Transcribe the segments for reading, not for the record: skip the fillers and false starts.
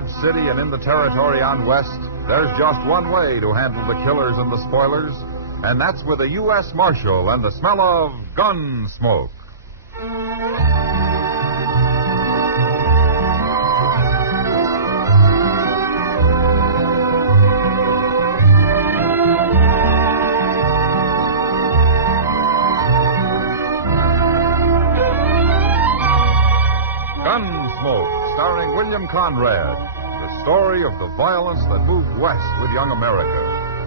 Dodge City and in the territory on West, there's just one way to handle the killers and the spoilers, and that's with a U.S. Marshal and the smell of Gunsmoke. Gunsmoke, starring William Conrad. The story of the violence that moved west with young America.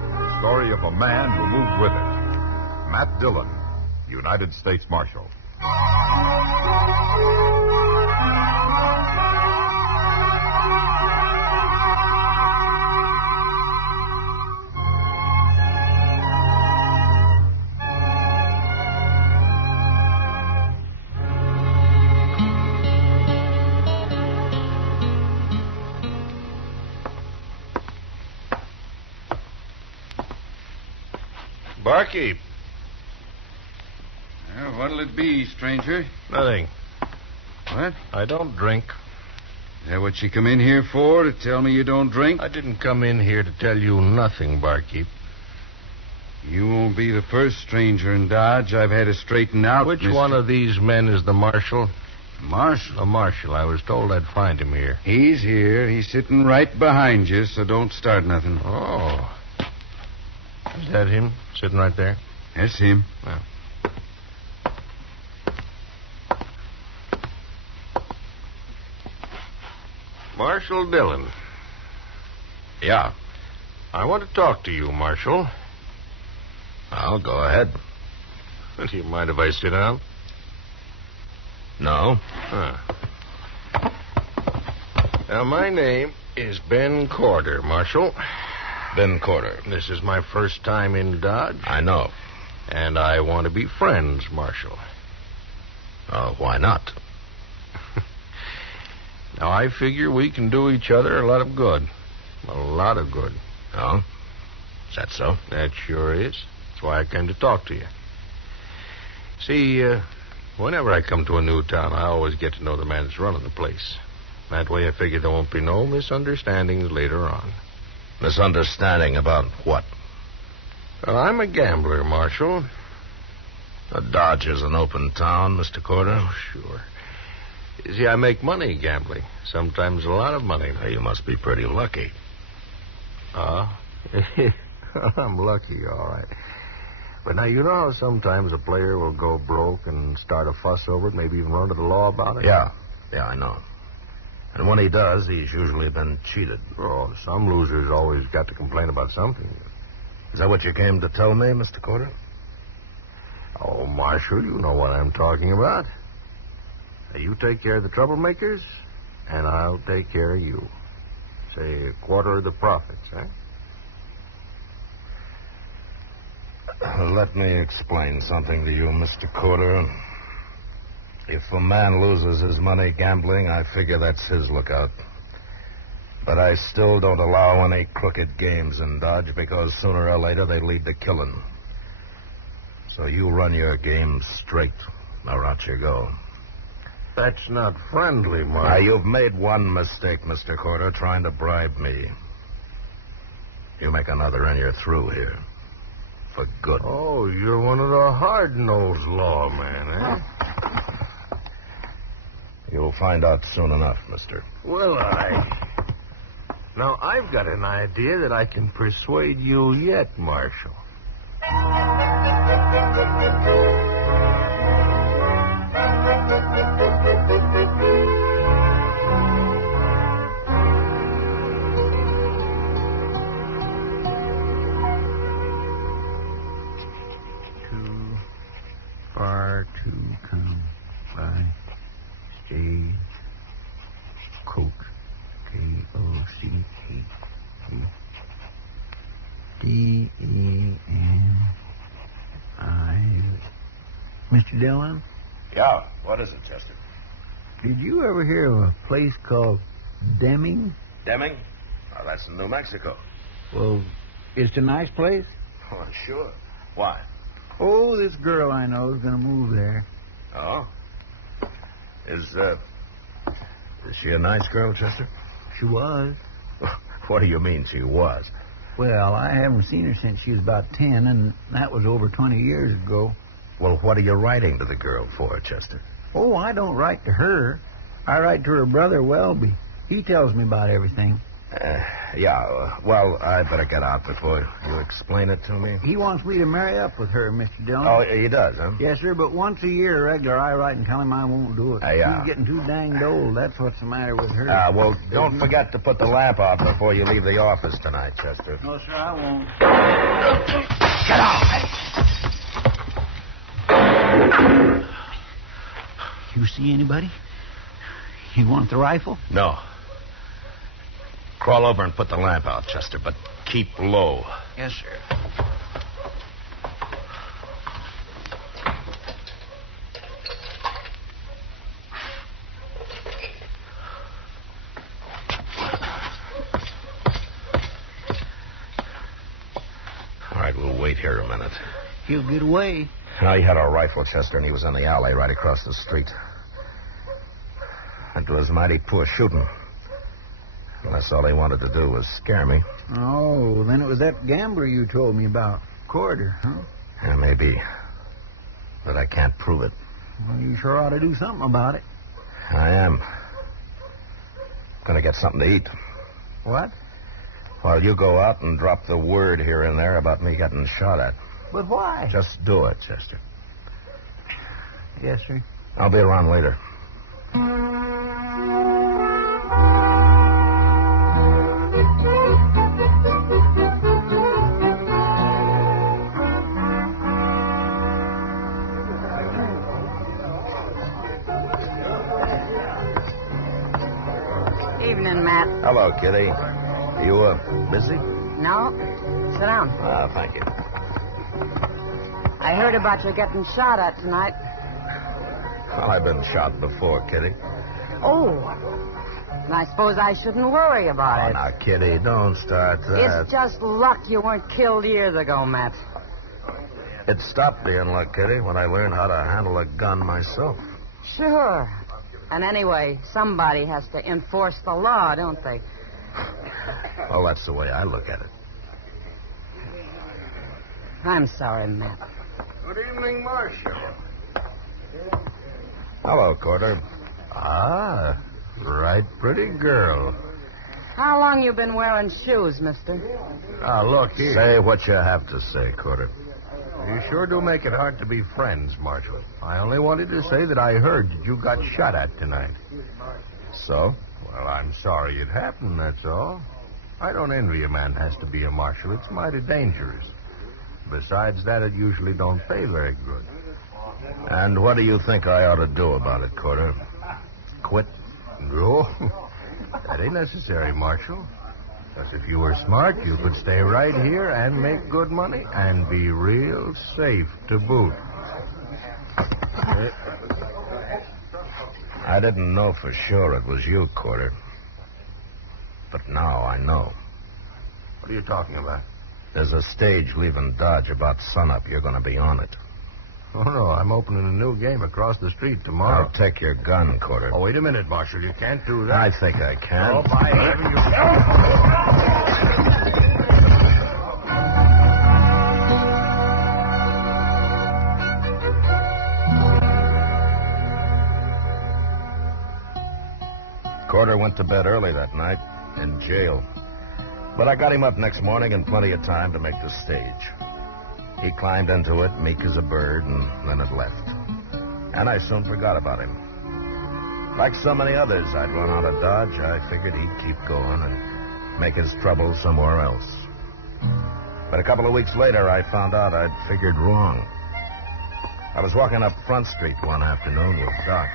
The story of a man who moved with it. Matt Dillon, United States Marshal. Barkeep. Well, what'll it be, stranger? Nothing. What? I don't drink. Is that what you come in here for, to tell me you don't drink? I didn't come in here to tell you nothing, Barkeep. You won't be the first stranger in Dodge I've had to straighten out. Which one of these men is the marshal? Marshal? The marshal. I was told I'd find him here. He's here. He's sitting right behind you, so don't start nothing. Oh. Is that him, sitting right there? That's him. Well. Marshal Dillon. Yeah. I want to talk to you, Marshal. Well, go ahead. Do you mind if I sit down? No. Now, my name is Ben Corder, Marshal. Ben Corder. This is my first time in Dodge. I know. And I want to be friends, Marshal. Why not? Now, I figure we can do each other a lot of good. A lot of good. Oh? Is that so? That sure is. That's why I came to talk to you. See, whenever I come to a new town, I always get to know the man that's running the place. That way I figure there won't be no misunderstandings later on. Misunderstanding about what? Well, I'm a gambler, Marshal. Dodge is an open town, Mr. Corder. Oh, sure. You see, I make money gambling. Sometimes a lot of money. You must be pretty lucky. I'm lucky, all right. But now, you know how sometimes a player will go broke and start a fuss over it, maybe even run to the law about it? Yeah, I know. And when he does, he's usually been cheated. Oh, some losers always got to complain about something. Is that what you came to tell me, Mr. Corder? Oh, Marshal, you know what I'm talking about. Now, you take care of the troublemakers, and I'll take care of you. Say a quarter of the profits, eh? Let me explain something to you, Mr. Corder. If a man loses his money gambling, I figure that's his lookout. But I still don't allow any crooked games in Dodge because sooner or later they lead to killing. So you run your game straight, or out you go. That's not friendly, Mark. Now, you've made one mistake, Mr. Corder, trying to bribe me. You make another and you're through here. For good. Oh, you're one of the hard-nosed lawmen, eh? You'll find out soon enough, mister. Will I? Now, I've got an idea that I can persuade you yet, Marshal. Too far to come by stage coach. Koche. Deni. Mr. Dillon? Yeah, what is it, Chester? Did you ever hear of a place called Deming? Deming? Oh, that's in New Mexico. Well, it's a nice place. Oh, sure. Why? Oh, this girl I know is going to move there. Oh? Is she a nice girl, Chester? She was. What do you mean she was? Well, I haven't seen her since she was about 10, and that was over 20 years ago. Well, what are you writing to the girl for, Chester? Oh, I don't write to her. I write to her brother, Welby. He tells me about everything. Well, I better get out before you explain it to me. He wants me to marry up with her, Mr. Dillon. Oh, he does, huh? Yes, sir, but once a year, regular, I write and tell him I won't do it. He's getting too danged old. That's what's the matter with her. Well, don't forget to put the lamp out before you leave the office tonight, Chester. No, sir, I won't. Get out! You see anybody? You want the rifle? No. Crawl over and put the lamp out, Chester, but keep low. Yes, sir. All right, we'll wait here a minute. He'll get away. He had a rifle, Chester, and he was in the alley right across the street. It was mighty poor shooting. Unless all he wanted to do was scare me. Oh, then it was that gambler you told me about. Corder, huh? Yeah, maybe. But I can't prove it. Well, you sure ought to do something about it. I am. Gonna get something to eat. What? While you go out and drop the word here and there about me getting shot at. But why? Just do it, Chester. Yes, sir. I'll be around later. Evening, Matt. Hello, Kitty. You, busy? No? Sit down. Thank you. I heard about you getting shot at tonight. Well, I've been shot before, Kitty. Oh. And I suppose I shouldn't worry about it. Now, Kitty, don't start that. It's just luck you weren't killed years ago, Matt. It stopped being luck, Kitty, when I learned how to handle a gun myself. Sure. And anyway, somebody has to enforce the law, don't they? Well, that's the way I look at it. I'm sorry, Matt. Good evening, Marshal. Hello, Corder. Ah, right pretty girl. How long you been wearing shoes, mister? Look here. Say what you have to say, Corder. You sure do make it hard to be friends, Marshal. I only wanted to say that I heard that you got shot at tonight. So? Well, I'm sorry it happened, that's all. I don't envy a man has to be a marshal. It's mighty dangerous. Besides that, it usually don't pay very good. And what do you think I ought to do about it, Corder? Quit? No, that ain't necessary, Marshal. Because if you were smart, you could stay right here and make good money and be real safe to boot. I didn't know for sure it was you, Corder. But now I know. What are you talking about? There's a stage leaving Dodge about sunup. You're going to be on it. Oh, no, I'm opening a new game across the street tomorrow. Now take your gun, Corder. Oh, wait a minute, Marshal. You can't do that. I think I can. Oh, by heaven, you... Corder went to bed early that night, in jail. But I got him up next morning in plenty of time to make the stage. He climbed into it, meek as a bird, and then it left. And I soon forgot about him. Like so many others I'd run out of Dodge, I figured he'd keep going and make his trouble somewhere else. But a couple of weeks later, I found out I'd figured wrong. I was walking up Front Street one afternoon with Doc.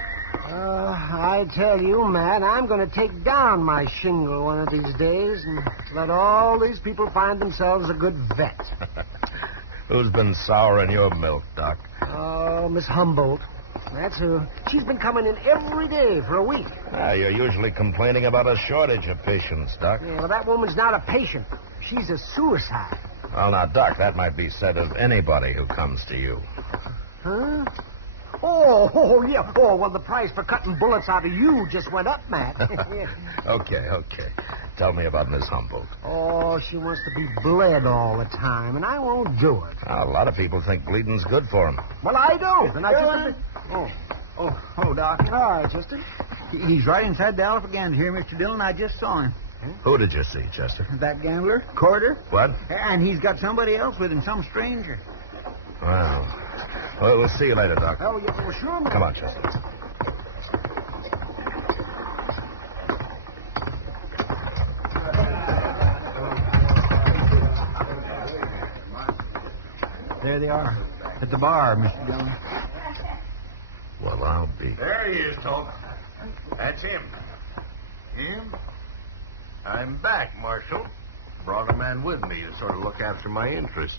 I tell you, Matt, I'm going to take down my shingle one of these days and let all these people find themselves a good vet. Who's been souring your milk, Doc? Oh, Miss Humboldt. That's who. She's been coming in every day for a week. You're usually complaining about a shortage of patients, Doc. Yeah, well, that woman's not a patient. She's a suicide. Well, now, Doc, that might be said of anybody who comes to you. Huh? Oh, yeah. Oh, well, the price for cutting bullets out of you just went up, Matt. Okay. Tell me about Miss Humboldt. Oh, she wants to be bled all the time, and I won't do it. A lot of people think bleeding's good for 'em. Well, I don't, and I just... Oh, Doc. All right, Chester. He's right inside the Alpha here, Mr. Dillon. I just saw him. Who did you see, Chester? That gambler, Corder. What? And he's got somebody else with him, some stranger. Well, we'll see you later, Doc. Oh, yeah, well, sure. Come on, Chester. There they are. At the bar, Mr. Dillon. Well, I'll be... There he is, Toke. That's him. Him? I'm back, Marshal. Brought a man with me to sort of look after my interests.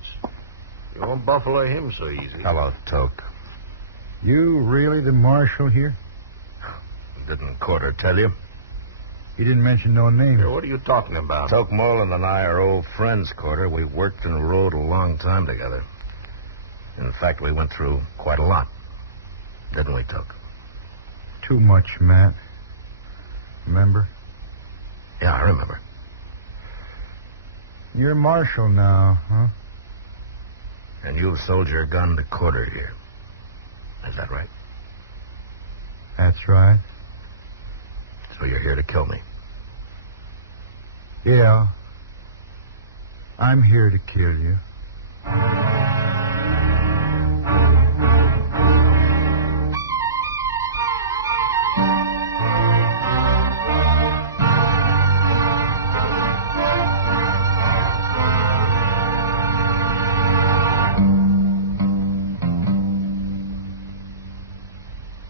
You won't buffalo him so easy. Hello, Toke. You really the marshal here? Didn't Corder tell you? He didn't mention no name. What are you talking about? Toke Moreland and I are old friends, Corder. We worked and rode a long time together. In fact, we went through quite a lot. Didn't we, Toke? Too much, Matt. Remember? Yeah, I remember. You're marshal now, huh? And you've sold your gun to Corder here. Is that right? That's right. So you're here to kill me? Yeah. I'm here to kill you.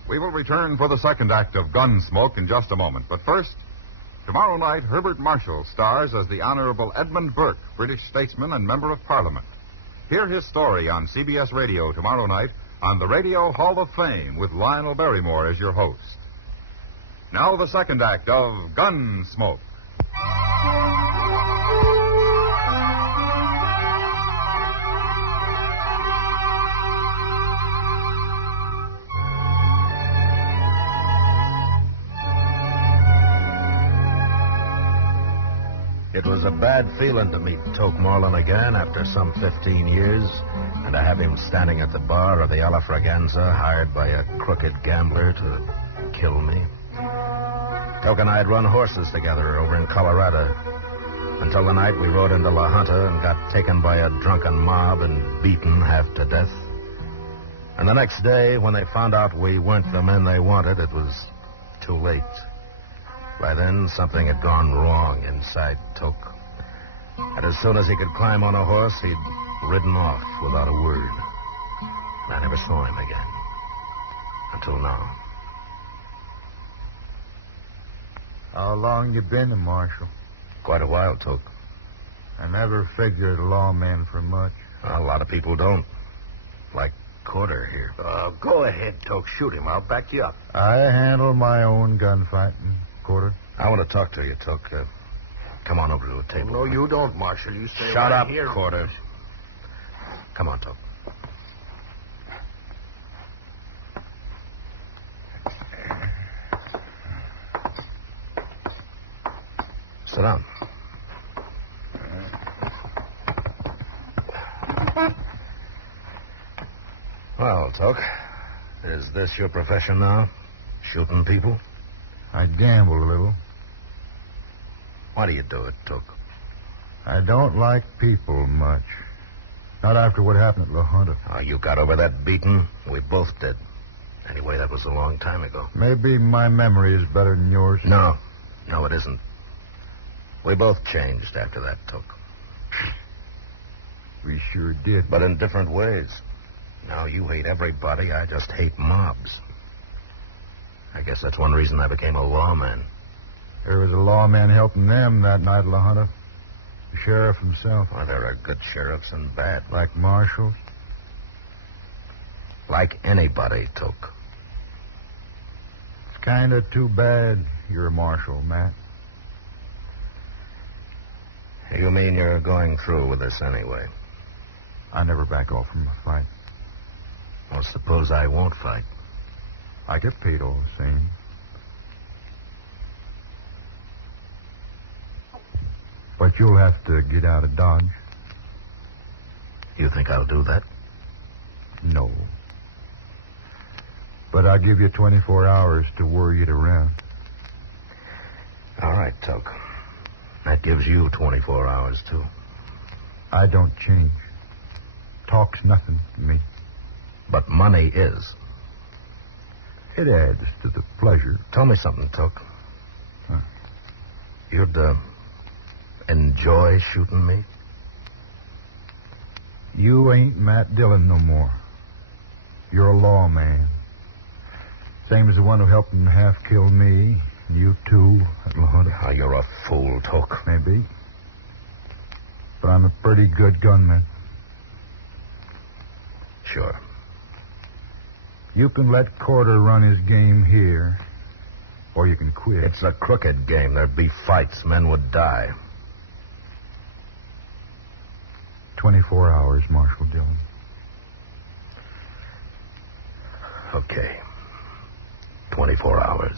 We will return for the second act of Gunsmoke in just a moment. But first, tomorrow night, Herbert Marshall stars as the Honorable Edmund Burke, British statesman and member of Parliament. Hear his story on CBS Radio tomorrow night on the Radio Hall of Fame with Lionel Barrymore as your host. Now the second act of Gunsmoke. It was a bad feeling to meet Toke Moreland again after some 15 years, and to have him standing at the bar of the Alafraganza, hired by a crooked gambler to kill me. Toke and I had run horses together over in Colorado, until the night we rode into La Junta and got taken by a drunken mob and beaten half to death. And the next day, when they found out we weren't the men they wanted, it was too late. By then, something had gone wrong inside Toke. And as soon as he could climb on a horse, he'd ridden off without a word. And I never saw him again. Until now. How long you been a marshal? Quite a while, Toke. I never figured a lawman for much. A lot of people don't. Like Corder here. Go ahead, Toke. Shoot him. I'll back you up. I handle my own gunfighting, Corder. I want to talk to you, Toke. Come on over to the table. No, you don't, Marshal. You stay Shut right up, here. Corder. Come on, Toke. Sit down. Well, Toke, is this your profession now? Shooting people? I gamble a little. Why do you do it, Toke? I don't like people much. Not after what happened at La Junta. Oh, you got over that beating? We both did. Anyway, that was a long time ago. Maybe my memory is better than yours. No, it isn't. We both changed after that, Toke. We sure did. But in different ways. Now you hate everybody. I just hate mobs. I guess that's one reason I became a lawman. There was a lawman helping them that night at La Junta. The sheriff himself. Well, there are good sheriffs and bad. Like marshals? Like anybody, Toke. It's kind of too bad you're a marshal, Matt. You mean you're going through with this anyway? I never back off from a fight. Well, suppose I won't fight. I get paid all the same. But you'll have to get out of Dodge. You think I'll do that? No. But I'll give you 24 hours to worry it around. All right, Toke. That gives you 24 hours, too. I don't change. Talk's nothing to me. But money is. It adds to the pleasure. Tell me something, Toke. Huh? You'd, enjoy shooting me? You ain't Matt Dillon no more. You're a lawman. Same as the one who helped him half kill me. And you too, at La Junta. Oh, you're a fool, Toke. Maybe. But I'm a pretty good gunman. Sure. You can let Corder run his game here, or you can quit. It's a crooked game. There'd be fights. Men would die. 24 hours, Marshal Dillon. Okay. 24 hours.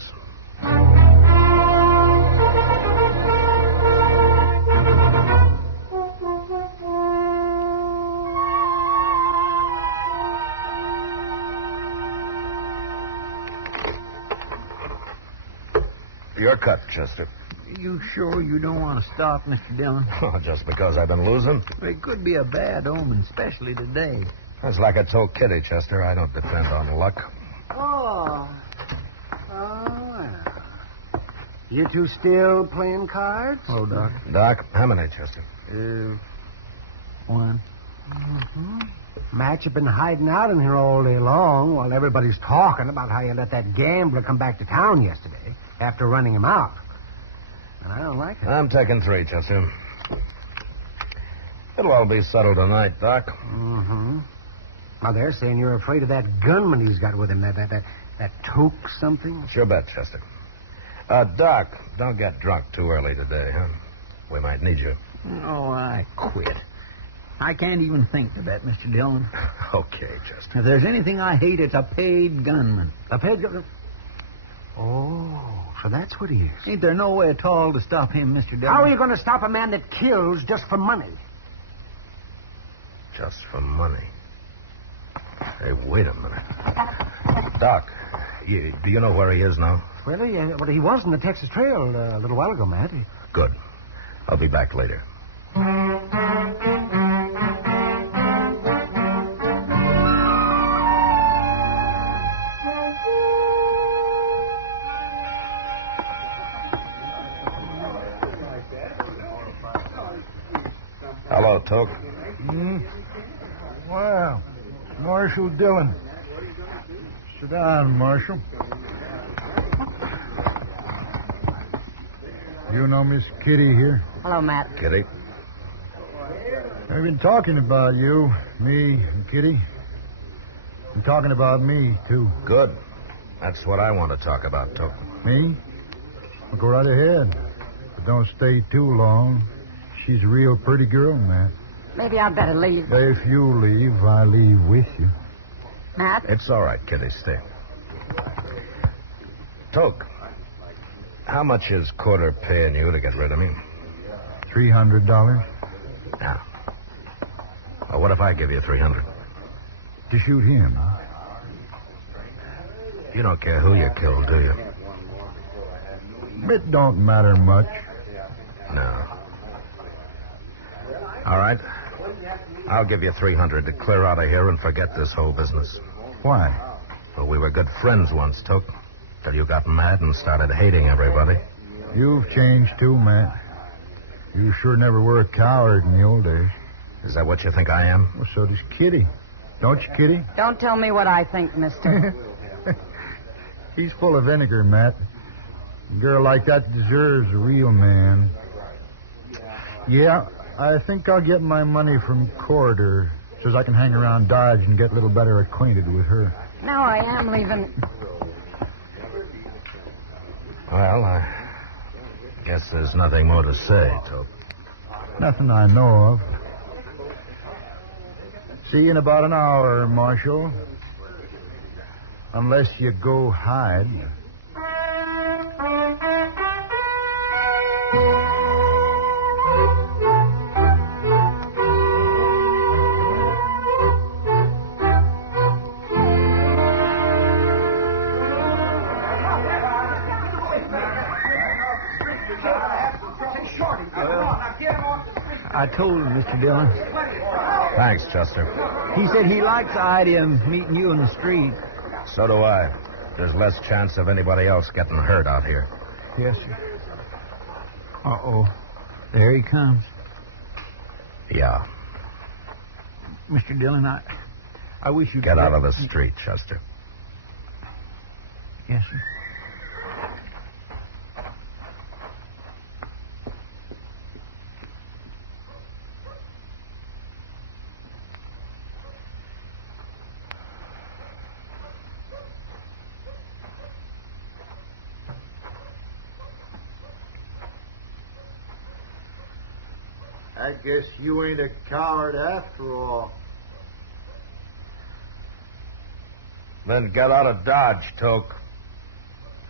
Your cut, Chester. You sure you don't want to stop, Mr. Dillon? Oh, just because I've been losing? It could be a bad omen, especially today. That's like I told Kitty, Chester. I don't depend on luck. Oh. Well. You two still playing cards? Hello, Doc. Doc, how many, Chester? One. Mm-hmm. Matt, you've been hiding out in here all day long while everybody's talking about how you let that gambler come back to town yesterday after running him out. And I don't like it. I'm taking 3, Chester. It'll all be settled tonight, Doc. Mm-hmm. Now, they're saying you're afraid of that gunman he's got with him, that Toke something. Sure bet, Chester. Doc, don't get drunk too early today, huh? We might need you. Oh, I quit. I can't even think of that, Mr. Dillon. Okay, Chester. If there's anything I hate, it's a paid gunman. A paid gunman? Oh, so that's what he is. Ain't there no way at all to stop him, Mr. Dillon? How are you going to stop a man that kills just for money? Just for money. Hey, wait a minute. Doc, do you know where he is now? Well, he was in the Texas Trail a little while ago, Matt. Good. I'll be back later. Hello, Toke. Well, Marshal Dillon. Sit down, Marshal. You know Miss Kitty here? Hello, Matt. Kitty? I've been talking about you, me and Kitty. Been talking about me, too. Good. That's what I want to talk about, Toke. Me? Well, go right ahead. But don't stay too long. She's a real pretty girl, Matt. Maybe I'd better leave. If you leave, I leave with you. Matt? It's all right, Kitty. Stay. Toke, how much is Corder paying you to get rid of me? $300. Now. Well, what if I give you $300? To shoot him. You don't care who you kill, do you? It don't matter much. No. All right. I'll give you $300 to clear out of here and forget this whole business. Why? Well, we were good friends once, Toke. Till you got mad and started hating everybody. You've changed too, Matt. You sure never were a coward in the old days. Is that what you think I am? Well, so does Kitty. Don't you, Kitty? Don't tell me what I think, mister. He's full of vinegar, Matt. A girl like that deserves a real man. Yeah, I think I'll get my money from Corder so I can hang around Dodge and get a little better acquainted with her. Now I am leaving. Well, I guess there's nothing more to say, Toke. Nothing I know of. See you in about an hour, Marshal. Unless you go hide. I told him, Mr. Dillon. Thanks, Chester. He said he likes the idea of meeting you in the street. So do I. There's less chance of anybody else getting hurt out here. Yes, sir. Uh-oh. There he comes. Yeah. Mr. Dillon, I wish you Get out of the street, Chester. Yes, sir. I guess you ain't a coward after all. Then get out of Dodge, Toke.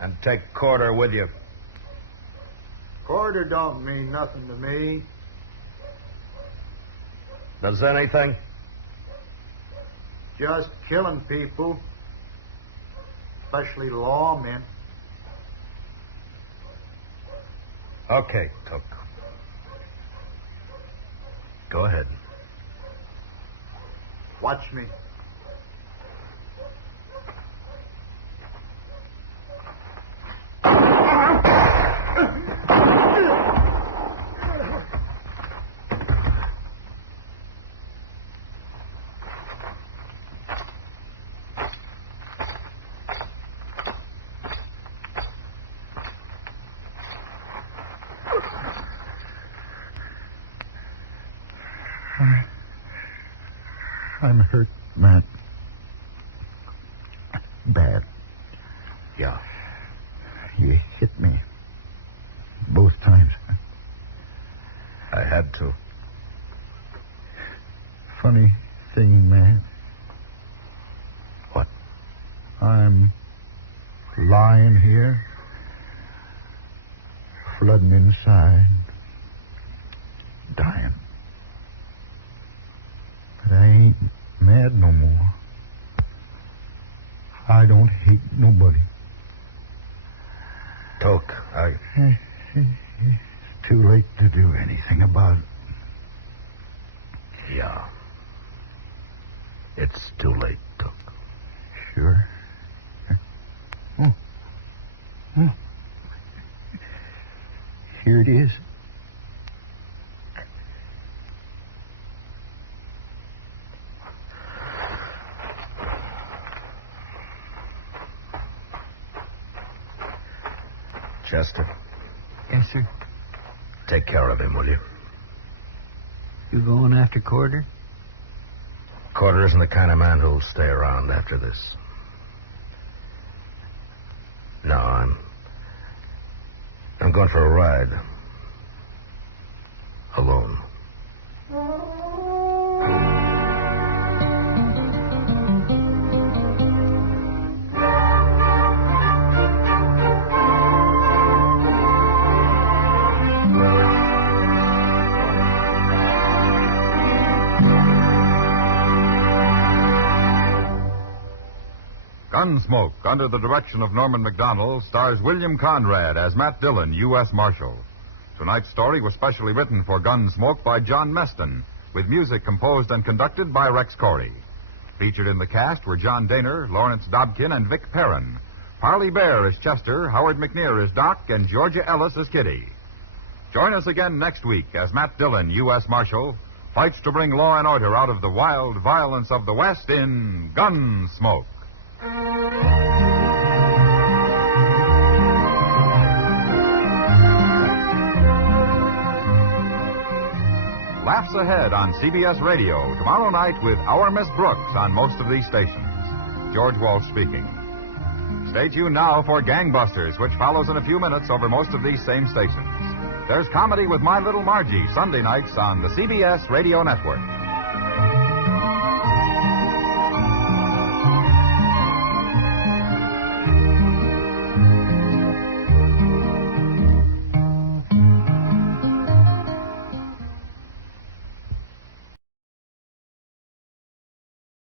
And take Corder with you. Corder don't mean nothing to me. Does anything? Just killing people. Especially lawmen. Okay, Toke. Go ahead. Watch me. I'm hurt, Matt. Bad. Yeah. You hit me. Both times. I had to. Funny thing, Matt. What? I'm lying here, flooding inside, dying. But I ain't mad no more. I don't hate nobody. Toke, It's too late to do anything about it. Yeah. It's too late, Toke. Sure. Here it is. Chester, Yes, sir. take care of him, will you? You going after Corder? Corder isn't the kind of man who'll stay around after this. No, I'm going for a ride. Alone. Gunsmoke, under the direction of Norman Macdonnell, stars William Conrad as Matt Dillon, U.S. Marshal. Tonight's story was specially written for Gunsmoke by John Meston, with music composed and conducted by Rex Corey. Featured in the cast were John Daner, Lawrence Dobkin, and Vic Perrin. Parley Bear as Chester, Howard McNear as Doc, and Georgia Ellis as Kitty. Join us again next week as Matt Dillon, U.S. Marshal, fights to bring law and order out of the wild violence of the West in Gunsmoke. Laughs Ahead on CBS Radio tomorrow night with Our Miss Brooks on most of these stations. George Walsh speaking. Stay tuned now for Gangbusters, which follows in a few minutes over most of these same stations. There's comedy with My Little Margie Sunday nights on the CBS Radio Network.